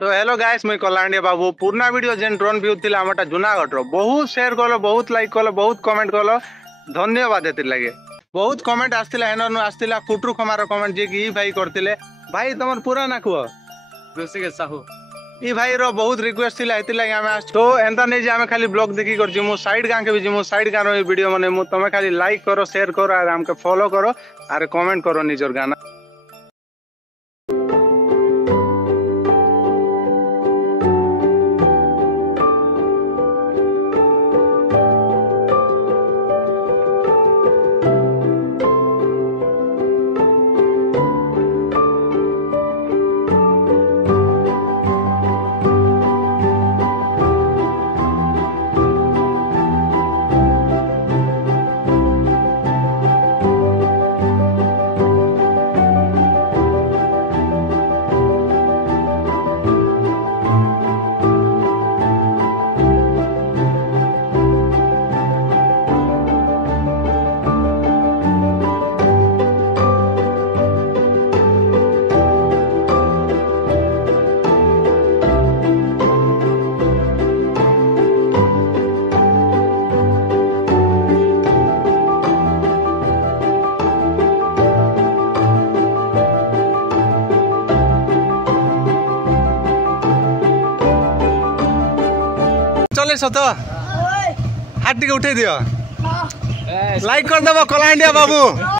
तो hello guys मुई कलांडिया बाबू पुराना वीडियो जेन ड्रोन व्यू थिला हमटा जूनागढ़ रो बहुत शेयर कलो बहुत लाइक कलो बहुत कमेंट कलो धन्यवाद एतिर लगे बहुत कमेंट आस्तिला हेननु आस्तिला कुटरू खमार कमेंट जे कि भाई करतिले भाई तमर पूरा ना कुओ ऋषिकेश साहू ई भाई रो बहुत रिक्वेस्ट थिला एतिर लगे हमें तो एंता नै जे हमें खाली ब्लॉग देखि कर जिमु साइड गां के भी जिमु साइड गां रो वीडियो मने मु तमे खाली लाइक करो शेयर करो और हमके फॉलो करो और कमेंट करो निजर गाना चले सत हाथ टिके उठे दियो लाइक कर दबो कलांडिया बाबू।